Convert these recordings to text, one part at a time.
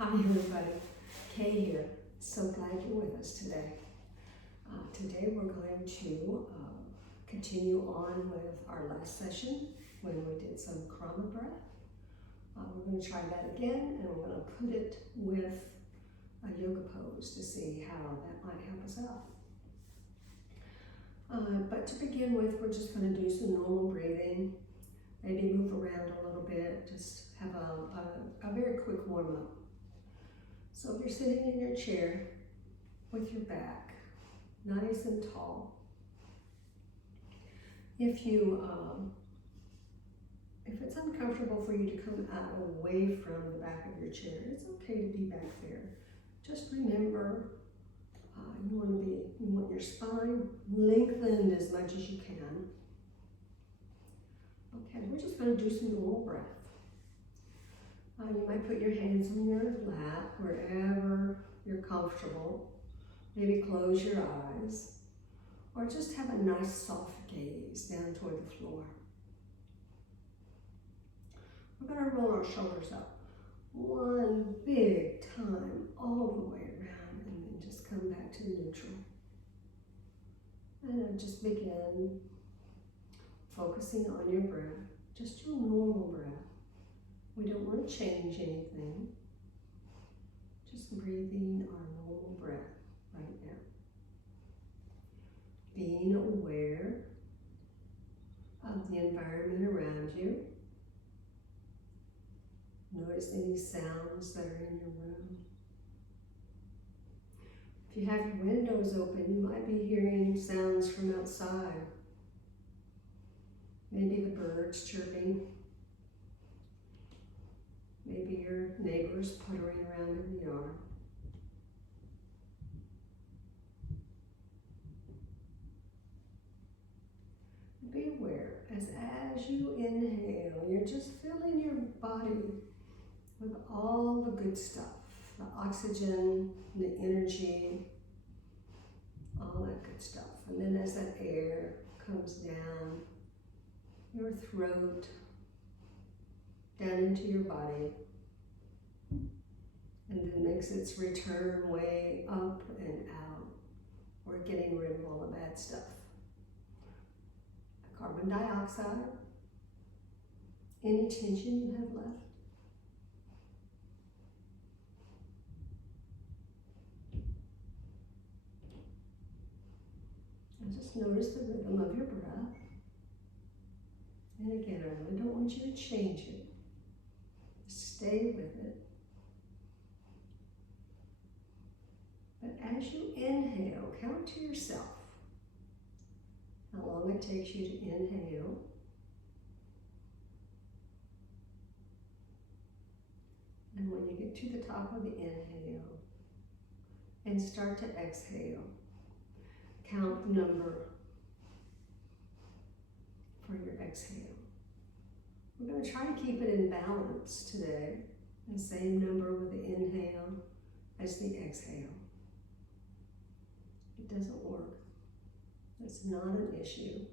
Hi everybody, Kay here. So glad you're with us today. Today we're going to continue on with our last session when we did some Krama breath. We're going to try that again, and we're going to put it with a yoga pose to see how that might help us out. But to begin with, we're just going to do some normal breathing, maybe move around a little bit, just have a very quick warm-up. So if you're sitting in your chair with your back nice and tall, if it's uncomfortable for you to come out away from the back of your chair, it's okay to be back there. Just remember, you want your spine lengthened as much as you can. Okay, we're just going to do some normal breath. You might put your hands on your lap, wherever you're comfortable. Maybe close your eyes, or just have a nice soft gaze down toward the floor. We're going to roll our shoulders up one big time all the way around, and then just come back to neutral. And just begin focusing on your breath, just your normal breath. We don't want to change anything. Just breathing our normal breath right now. Being aware of the environment around you. Notice any sounds that are in your room. If you have your windows open, you might be hearing sounds from outside. Maybe the birds chirping. Maybe your neighbors puttering around in the yard. Be aware as you inhale, you're just filling your body with all the good stuff, the oxygen, the energy, all that good stuff. And then as that air comes down your throat, down into your body, and then makes its return way up and out. We're getting rid of all the bad stuff. Carbon dioxide, any tension you have left. And just notice the rhythm of your breath. And again, I really don't want you to change it. Stay with it. But as you inhale, count to yourself how long it takes you to inhale. And when you get to the top of the inhale and start to exhale, count the number for your exhale. We're going to try to keep it in balance today. The same number with the inhale as the exhale. It doesn't work. It's not an issue,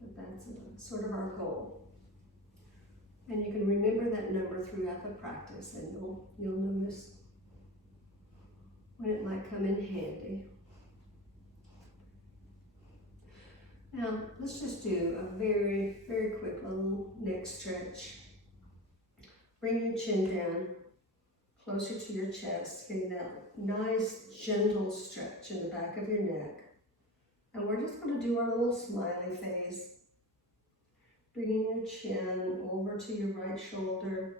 but that's sort of our goal. And you can remember that number throughout the practice, and you'll notice when it might come in handy. Now, let's just do a very, very quick little neck stretch. Bring your chin down closer to your chest, getting that nice, gentle stretch in the back of your neck. And we're just going to do our little smiley face. Bringing your chin over to your right shoulder,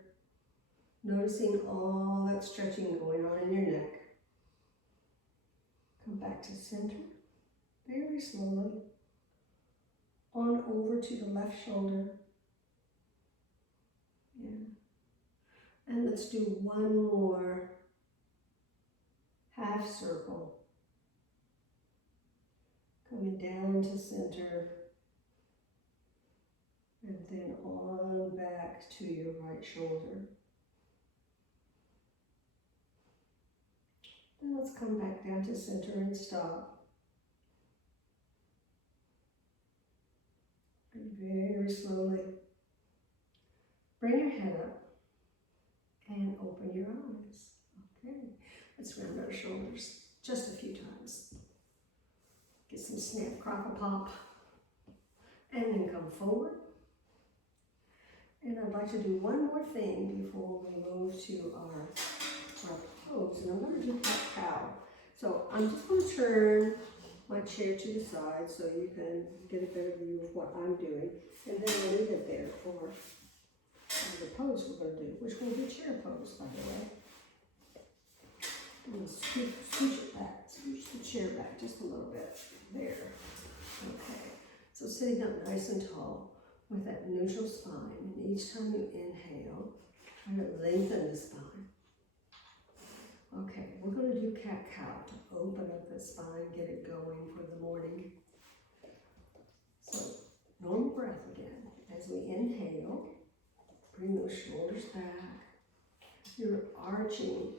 noticing all that stretching going on in your neck. Come back to center, very slowly. On over to the left shoulder. Yeah. And let's do one more half circle. Coming down to center. And then on back to your right shoulder. Then let's come back down to center and stop. And very slowly bring your head up and open your eyes. Okay, let's round our shoulders just a few times. Get some snap, crackle, pop, and then come forward. And I'd like to do one more thing before we move to our pose, and I'm going to do cat-cow. So I'm just going to turn my chair to the side so you can get a better view of what I'm doing, and then I'll leave it there for the pose we're going to do, which will be chair pose, by the way. I'm going to scooch it back, scooch the chair back just a little bit. There. Okay. So sitting up nice and tall with that neutral spine, and each time you inhale, try to lengthen the spine. Okay, we're going to do cat-cow to open up the spine, get it going for the morning. So, normal breath again. As we inhale, bring those shoulders back. You're arching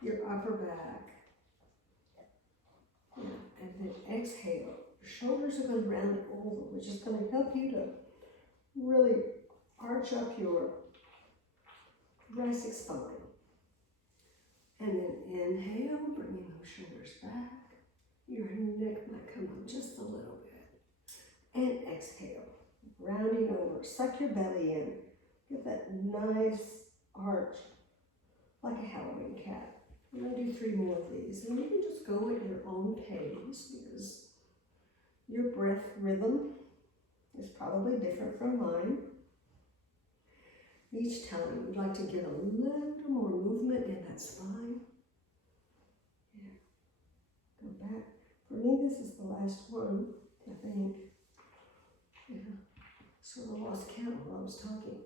your upper back. Yeah, and then exhale. Your shoulders are going to round over, which is going to help you to really arch up your thoracic spine. And then inhale, bringing those shoulders back. Your neck might come up just a little bit. And exhale, rounding over. Suck your belly in. Get that nice arch, like a Halloween cat. I'm going to do 3 more of these. And you can just go at your own pace because your breath rhythm is probably different from mine. Each time you'd like to get a little more movement in that spine. Yeah. Go back. For me, this is the last one, I think. Yeah. Sort of lost count while I was talking.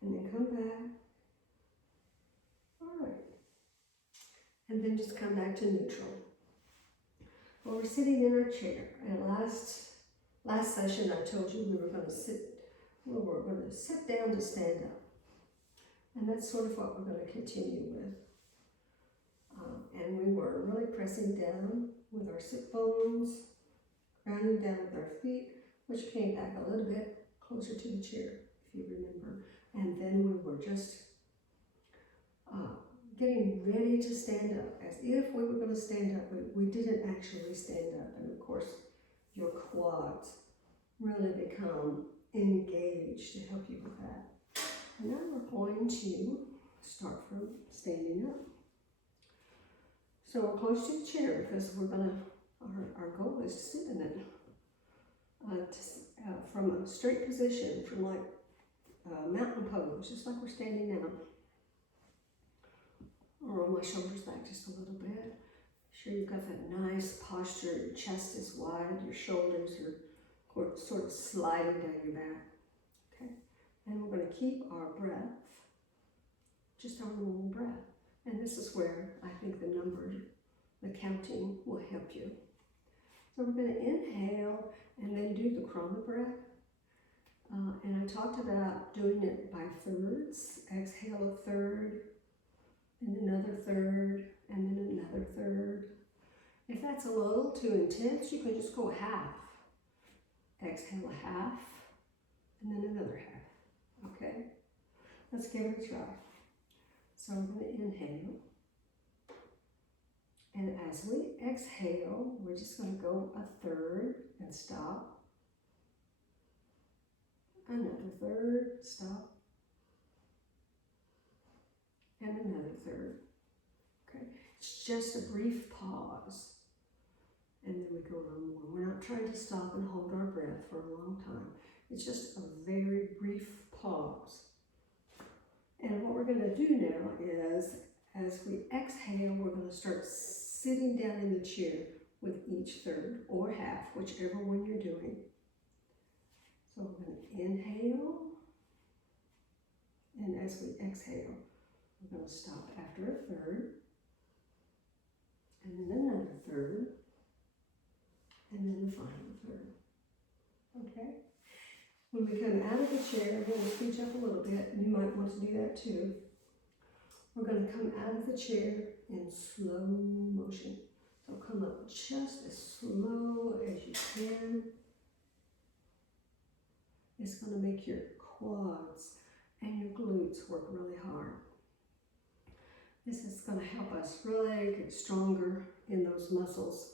And then come back. All right. And then just come back to neutral. Well, we're sitting in our chair. And last session, I told you we were going to sit down to stand up. And that's sort of what we're going to continue with. And we were really pressing down with our sit bones, grounding down with our feet, which came back a little bit closer to the chair, if you remember. And then we were just getting ready to stand up, as if we were going to stand up, but we didn't actually stand up. And of course, your quads really become engaged to help you with that. And now we're going to start from standing up. So we're close to the chair because we're going to, our goal is to sit in it from a straight position, from like mountain pose, just like we're standing now. I'll roll my shoulders back just a little bit. Make sure you've got that nice posture. Your chest is wide, your shoulders are sort of sliding down your back. Okay, and we're going to keep our breath, just our normal breath. And this is where I think the counting will help you. So we're going to inhale and then do the Krona breath. And I talked about doing it by thirds. Exhale a third, and another third, and then another third. If that's a little too intense, you can just go half. Exhale a half, and then another half. Okay? Let's give it a try. So I'm going to inhale. And as we exhale, we're just going to go a third and stop. Another third, stop. And another third. Okay, it's just a brief pause. And then we go a little more. We're not trying to stop and hold our breath for a long time. It's just a very brief pause. And what we're going to do now is, as we exhale, we're going to start sitting down in the chair with each third or half, whichever one you're doing. So we're going to inhale, and as we exhale, we're going to stop after a third, and then another third, and then the final third. Okay? When we come out of the chair, we're going to scooch up a little bit, and you might want to do that too. We're going to come out of the chair in slow motion. So come up just as slow as you can. It's going to make your quads and your glutes work really hard. This is going to help us really get stronger in those muscles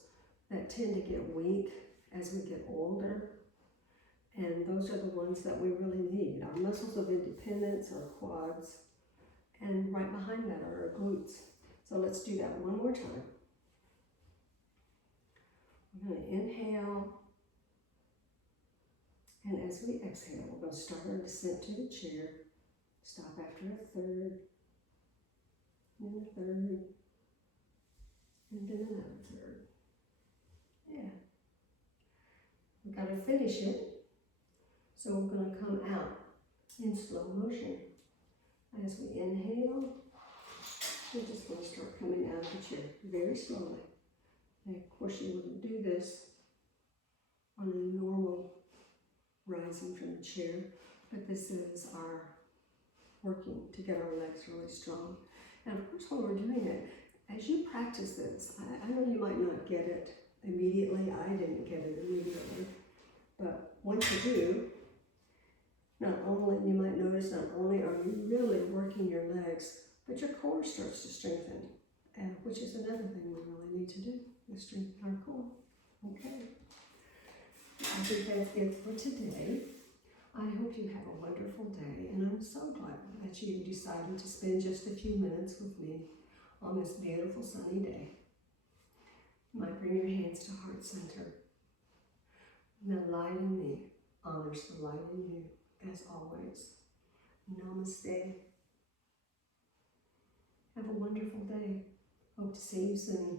that tend to get weak as we get older. And those are the ones that we really need. Our muscles of independence, our quads, and right behind that are our glutes. So let's do that one more time. We're going to inhale. And as we exhale, we're going to start our descent to the chair. Stop after a third, and then a third, and then another third. Yeah. We've got to finish it. So we're going to come out in slow motion. As we inhale, we're just going to start coming out of the chair very slowly. And of course, you wouldn't do this on a normal rising from the chair, but this is our working to get our legs really strong. And of course, when we're doing it, as you practice this, I know you might not get it immediately. I didn't get it immediately, but once you do, not only, you might notice, not only are you really working your legs, but your core starts to strengthen, which is another thing we really need to do, is strengthen our core. Okay. I think that's it for today. I hope you have a wonderful day, and I'm so glad that you decided to spend just a few minutes with me on this beautiful sunny day. You might bring your hands to heart center. The light in me honors the light in you, as always. Namaste. Have a wonderful day. Hope to see you soon.